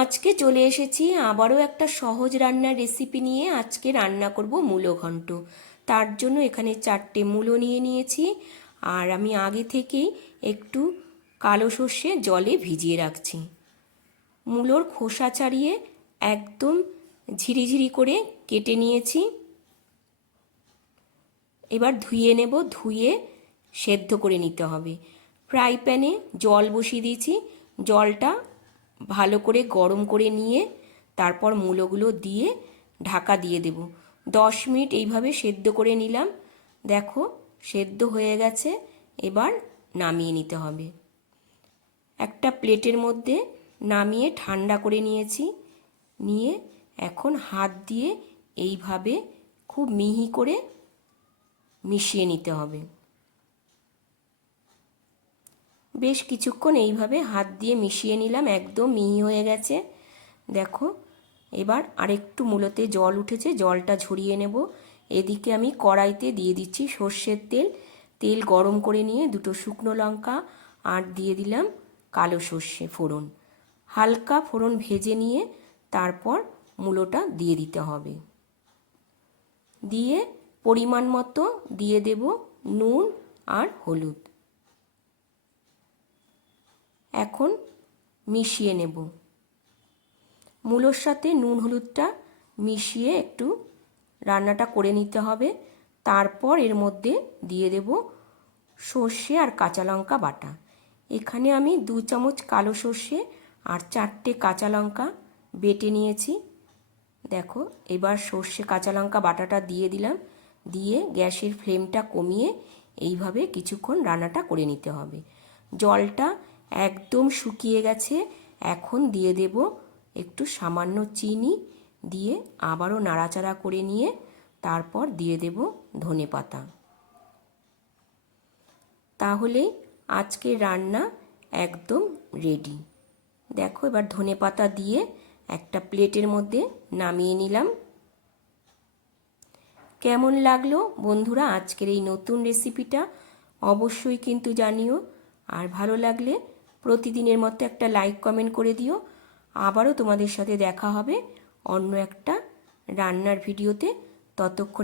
আজকে চলে এসেছি আবারও একটা সহজ রান্নার রেসিপি নিয়ে। আজকে রান্না করব মূলো ঘন্ট। তার জন্য এখানে 4টে মূলো নিয়ে নিয়েছি, আর আমি আগে থেকেই একটু কালো সর্ষে জলে ভিজিয়ে রাখছি। মূলোর খোসা ছাড়িয়ে একদম ঝিরিঝিরি করে কেটে নিয়েছি। এবার ধুয়ে নেব, ধুয়ে সেদ্ধ করে নিতে হবে। ফ্রাই প্যানে জল বসিয়ে দিয়েছি, জলটা ভালো করে গরম করে নিয়ে তারপর মূলোগুলো দিয়ে ঢাকা দিয়ে দেব। 10 মিনিট এইভাবে সেদ্ধ করে নিলাম। দেখো সেদ্ধ হয়ে গেছে, এবার নামিয়ে নিতে হবে। একটা প্লেটের মধ্যে নামিয়ে ঠান্ডা করে নিয়েছি। নিয়ে এখন হাত দিয়ে এইভাবে খুব মিহি করে মিশিয়ে নিতে হবে। বেশ কিছুক্ষণ এইভাবে হাত দিয়ে মিশিয়ে নিলাম, একদম মিহি হয়ে গেছে। দেখো এবার আরেকটু মূলোতে জল উঠেছে, জলটা ঝরিয়ে নেব। এদিকে আমি কড়াইতে দিয়ে দিচ্ছি সর্ষের তেল। তেল গরম করে নিয়ে 2টো শুকনো লঙ্কা আর দিয়ে দিলাম কালো সর্ষে ফোড়ন। হালকা ফোড়ন ভেজে নিয়ে তারপর মূলোটা দিয়ে দিতে হবে। দিয়ে পরিমাণ মতো দিয়ে দেব নুন আর হলুদ। এখন মিশিয়ে নেব। মূলোর সাথে নুন হলুদটা মিশিয়ে একটু রান্নাটা করে নিতে হবে। তারপর এর মধ্যে দিয়ে দেব সর্ষে আর কাঁচা লঙ্কা বাটা। এখানে আমি 2 চামচ কালো সর্ষে আর 4টে কাঁচা লঙ্কা বেটে নিয়েছি। দেখো এবার সর্ষে কাঁচা লঙ্কা বাটাটা দিয়ে দিলাম, দিয়ে গ্যাসের ফ্লেমটা কমিয়ে এইভাবে কিছুক্ষণ রান্নাটা করে নিতে হবে। জলটা একদম শুকিয়ে গেছে। এখন দিয়ে দেব একটু সামান্য চিনি, দিয়ে আবারও নাড়াচাড়া করে নিয়ে তারপর দিয়ে দেব ধনেপাতা। তাহলে আজকের রান্না একদম রেডি। দেখো এবার ধনেপাতা দিয়ে একটা প্লেটের মধ্যে নামিয়ে নিলাম। কেমন লাগলো বন্ধুরা আজকের এই নতুন রেসিপিটা? অবশ্যই কিন্তু জানিও। আর ভালো লাগলে প্রতিদিনের মতো একটা লাইক কমেন্ট করে দিও। আবারও তোমাদের সাথে দেখা হবে অন্য একটা রান্নার ভিডিওতে। ততক্ষণ